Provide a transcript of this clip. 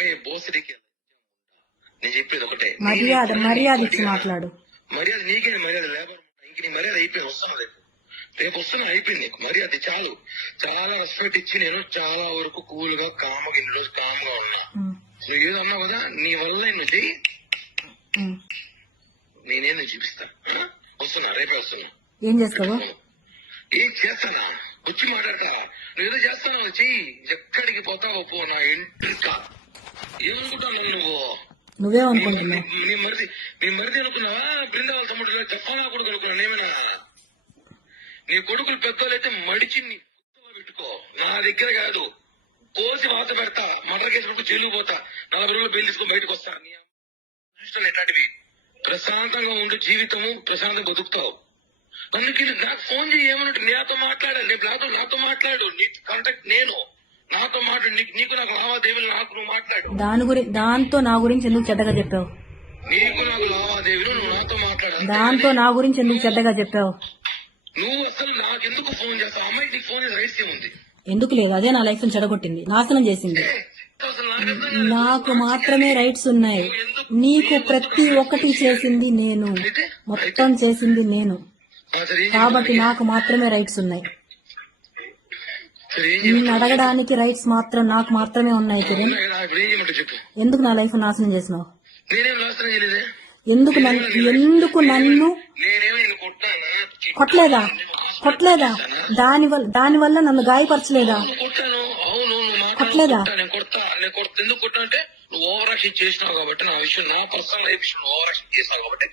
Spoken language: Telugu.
మే బోసడికి నేను చెప్పేది ఒకటే, మర్యాద ఇచ్చి మాట్లాడు. మర్యాద నీకే మర్యాద లేబర్, ఇంక నీ మర్యాద అయిపోయింది. వస్తాను రేపు వస్తున్నా, అయిపోయింది నీకు మర్యాద చాలు. చాలా రెస్పెక్ట్ ఇచ్చి నేను చాలా వరకు కూల్ గా కామ్గా ఇన్ని రోజు కామ్గా ఉన్నా. నువ్వు ఏదో అన్నావు కదా, నీ వల్ల నువ్వు చెయ్యి, నేనే నువ్వు చూపిస్తా. వస్తున్నా, రేపే వస్తున్నా. ఏం చేస్తావు? ఏం చేస్తానా, వచ్చి మాట్లాడతా. నువ్వు ఏదో చేస్తావు చెయ్యి, ఎక్కడికి పోతావో పో. నా ఇంటికా ఏమనుకుంటావు నువ్వు? నువ్వేమనుకుంటున్నావు? నీ మరిది అనుకున్నావా? బృందావన తమ్ముడు చెప్పనా కొడుకు అనుకున్నా? ఏమైనా నీ కొడుకులు పెద్దోళ్ళైతే మడిచి నీ పెట్టుకో, నా దగ్గర కాదు. కోసి వాత పెడతా, మటర్ కేసు పెట్టుకు జైలుకు పోతా, 40 రోజులు బెయిల్ తీసుకుని బయటకు వస్తా. నీ దృష్టిలో ఎట్లాంటివి? ప్రశాంతంగా ఉండే జీవితము, ప్రశాంతంగా బతుకుతావు. అందుకే నాకు ఫోన్ చేయి, ఏమన్నట్టు నాతో మాట్లాడాలి. రేపు నాతో మాట్లాడు, నీ కాంటాక్ట్ నేను, నాతో మాట్లాడు. నీకు నాకు లావాదేవీలు, నాకు నువ్వు మాట్లాడు. దాంతో నా గురించి ఎందుకు చెడ్డగా చెప్పావు? నీకు నాకు లావాదేవీలు, నువ్వు నాతో మాట్లాడాలి. దాంతో నా గురించి ఎందుకు చెడ్డగా చెప్పావు? నువ్వు అసలు నాకెందుకు ఫోన్ చేస్తావు? అమ్మాయికి నీకు ఫోన్ చేసే రైట్స్ ఏముంది? ఎందుకు లేదు? అదే నా లైఫ్ ని చెడగొట్టింది, నాశనం చేసింది. నాకు మాత్రమే రైట్స్ ఉన్నాయి. నీకు ప్రతి ఒక్కటి చేసింది నేను, మొత్తం చేసింది నేను, కాబట్టి నాకు మాత్రమే రైట్స్ ఉన్నాయి. నిన్ను అడగడానికి రైట్స్ మాత్రం నాకు మాత్రమే ఉన్నాయి. కిరణ్, ఎందుకు నా లైఫ్ నాశనం చేసినావు? ఎందుకు నన్ను కొట్టలేదా? దానివల్ల నన్ను గాయపరచలేదా? కొట్టలేదా? ఎందుకు కొట్టా అంటే నువ్వు ఓవర్ యాక్షన్ చేసినావు కాబట్టి, నా విషయం, నా పర్సనల్ లైఫ్ విషయం ఓవర్ యాక్షన్ చేసినావు కాబట్టి